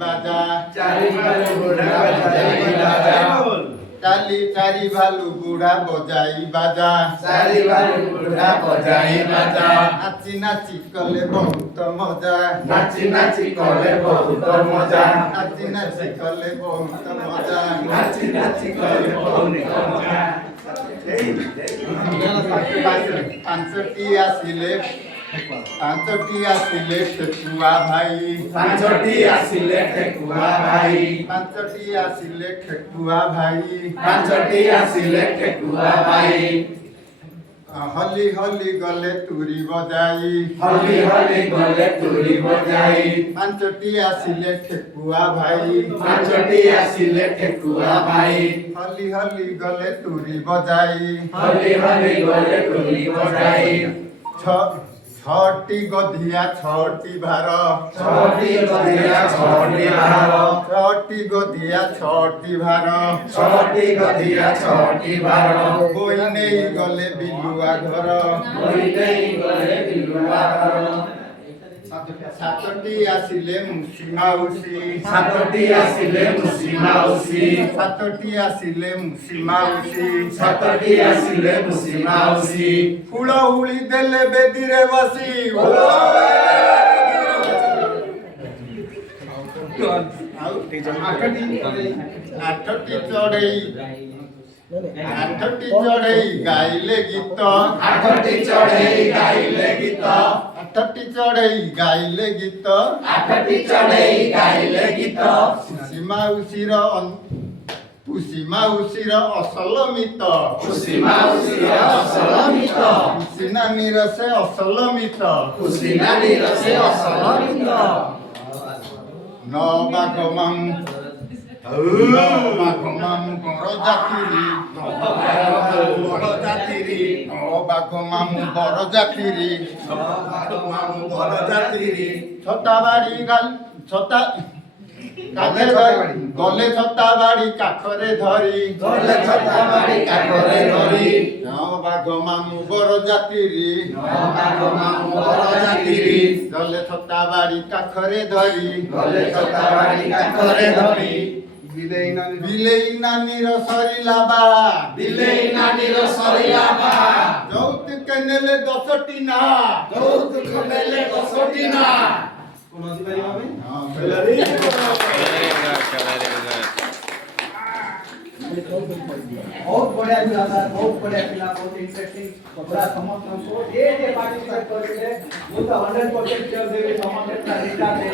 বাজা চারি ভালু বুড়া বজাই বাজা চালি চারি ভালু বুড়া বজাই বাজা চারি ভালু বুড়া বজাই বাজা নাচি নাচি কলে বহুত মজা নাচি নাচি কলে বহুত মজা নাচি নাচি কলে বহুত মজা নাচি নাচি কলে বহুত মজা ପାଞ୍ଚଟି ଆସିଲେ ଠେକୁଆ ଭାଇ ପାଞ୍ଚଟି ଆସିଲେ ଠେକୁଆ ଭାଇ ପାଞ୍ଚଟି ଆସିଲେ ଠେକୁଆ ଭାଇ ପାଞ୍ଚଟି ଆସିଲେ ଠେକୁଆ ଭାଇ ହଲି ହଲି ଗଲେ ତୁରି ବଜାଇ ହଲି ହଲି ଗଲେ ତୁରି ବଜାଇ ପାଞ୍ଚଟି ଆସିଲେ ଠେକୁଆ ଭାଇ ପାଞ୍ଚଟି ଆସିଲେ ଠେକୁଆ ଭାଇ ହଲି ହଲି ଗଲେ ତୁରି ବଜାଇ ହଲି ହଲି ଗଲେ ତୁରି ବଜାଇ ଛଅଟି ଗଧିଆ ଛଅଟି ଭାର ଛଅଟି ଗଧିଆ ଛଅଟି ଭାର ଛଅଟି ଗଧିଆ ଛଅଟି ଭାର ଛଅଟି ଗଧିଆ ଛଅଟି ଭାର ବୋଇ ନେଇ ଗଲେ ବିଲୁଆ ଘର ବୋଇ ନେଇ ଗଲେ ବିଲୁଆ ଘର ସାତଟି ଆସିଲେ ମୁସି ମାଉସୀ ସାତଟି ଆସିଲେ ମୁସି ମାଉସୀ ସାତଟି ଆସିଲେ ମୁସି ମାଉସୀ ସାତଟି ଆସିଲେ ମୁସି ମାଉସୀ ଫୁଳ ହୁଳି ଦେଲେ ବେଦିରେ ବସି ଆଠଟି ଚଢେଇ ଗାଇଲେ ଗୀତ ଆଠଟି ଚଢେଇ ଗାଇଲେ ଗୀତ ଆଠଟି ଚଢେଇ ଗାଇଲେ ଗୀତ ଆଠଟି ଚଢେଇ ଗାଇଲେ ଗୀତ ପୁଷି ମାଉସୀର ଅସଲ ମିତ ଖୁସି ମାଉସୀର ଅସଲ ମିତ ଖୁସି ନାନୀର ସେ ଅସଲ ମିତ ଖୁସି ନାନୀର ସେ ଅସଲ ମିତ ନବାଗ ମାମୁ ବର ଜାତିରି ନବାଗ ମାମୁ ବର ଜାତିରି ଛତା ବାଡ଼ି ଗଲେ ଛତା ବାଡ଼ି କାଖରେ ଧରି ଗଲେ ଛତା ବାଡ଼ି କାଖରେ ଧରି ନବାଗ ମାମୁ ବର ଜାତିରି ନବାଗ ମାମୁ ବର ଜାତିରି ଗଲେ ଛତା ବାଡ଼ି କାଖରେ ଧରି ଗଲେ ଛତା ବାଡ଼ି କାଖରେ ଧରି ବିଲେଇ ନାନୀର ସରିଲା ବା ବିଲେଇ ନାନୀର ସରିଲା ବା ଯୌତୁକ ନେଲେ 10ଟି ନା ଯୌତୁକ ନେଲେ 10ଟି ନା बहुत बढ़िया था बहुत बढ़िया पिला बहुत इंटरेस्टिंग पूरा समस्त को ये पार्टिसिपेट करते वो तो 100% चल देवे समस्त रिटा दे